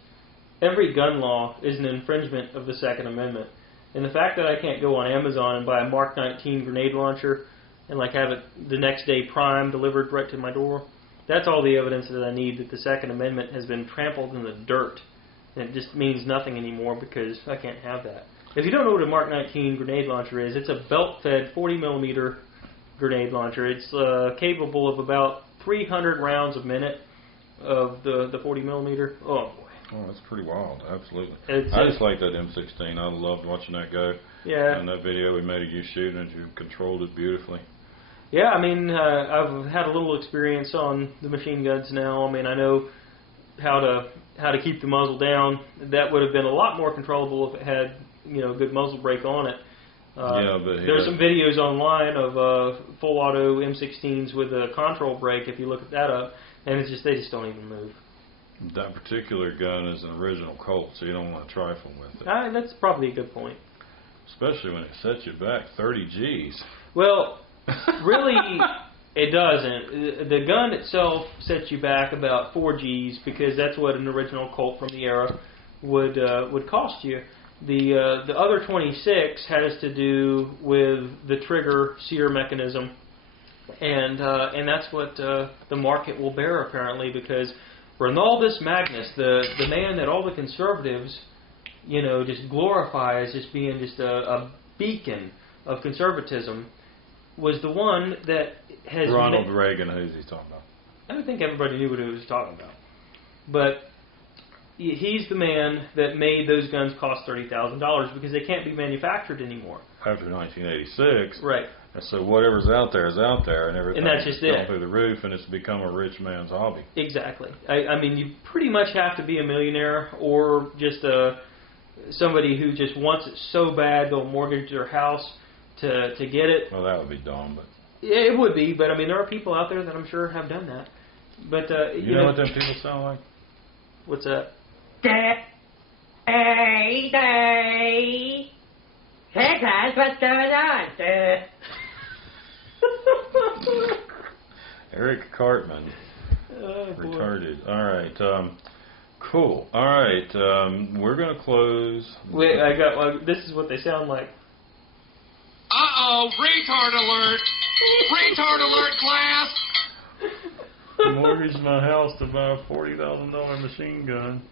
Every gun law is an infringement of the Second Amendment. And the fact that I can't go on Amazon and buy a Mark 19 grenade launcher and like have it the next day prime delivered right to my door, that's all the evidence that I need that the Second Amendment has been trampled in the dirt. And it just means nothing anymore because I can't have that. If you don't know what a Mark 19 grenade launcher is, it's a belt-fed 40mm grenade launcher. It's capable of about 300 rounds a minute of the 40mm. Oh, boy. Oh, that's pretty wild. Absolutely. It's, I just like that M16. I loved watching that go. Yeah. And that video we made of you shooting it, you controlled it beautifully. Yeah, I mean, I've had a little experience on the machine guns now. I mean, I know how to keep the muzzle down. That would have been a lot more controllable if it had, you know, a good muzzle brake on it. Yeah, but there's some videos online of full auto M16s with a control brake. If you look at that up, and they just don't even move. That particular gun is an original Colt, so you don't want to trifle with it. That's probably a good point. Especially when it sets you back 30 G's. Well, really, it doesn't. The gun itself sets you back about 4 G's because that's what an original Colt from the era would cost you. The other 26 has to do with the trigger sear mechanism, and that's what the market will bear apparently, because Ronaldus Magnus, the man that all the conservatives, you know, just glorify as just being just a beacon of conservatism, was the one that has Ronald Reagan, who's he talking about? I don't think everybody knew what he was talking about, but he's the man that made those guns cost $30,000 because they can't be manufactured anymore. After 1986. Right. And so whatever's out there is out there, and everything And that's just going it. through the roof, and it's become a rich man's hobby. Exactly. I mean, you pretty much have to be a millionaire or just somebody who just wants it so bad they'll mortgage their house to get it. Well, that would be dumb, but Yeah, it would be, but I mean, there are people out there that I'm sure have done that. But you know what them people sound like? What's that? Hey, guys, what's going on? Eric Cartman Oh, boy. Retarded. All right. Cool. All right. We're going to close. Wait, I got one. This is what they sound like. Uh-oh, retard alert! Retard alert, class! Mortgaged my house to buy a $40,000 machine gun.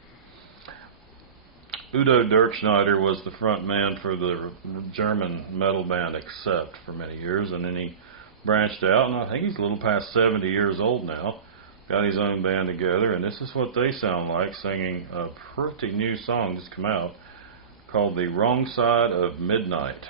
Udo Dirkschneider was the front man for the German metal band Accept for many years, and then he branched out, and I think he's a little past 70 years old now. Got his own band together, and this is what they sound like, singing a pretty new song that's come out called The Wrong Side of Midnight.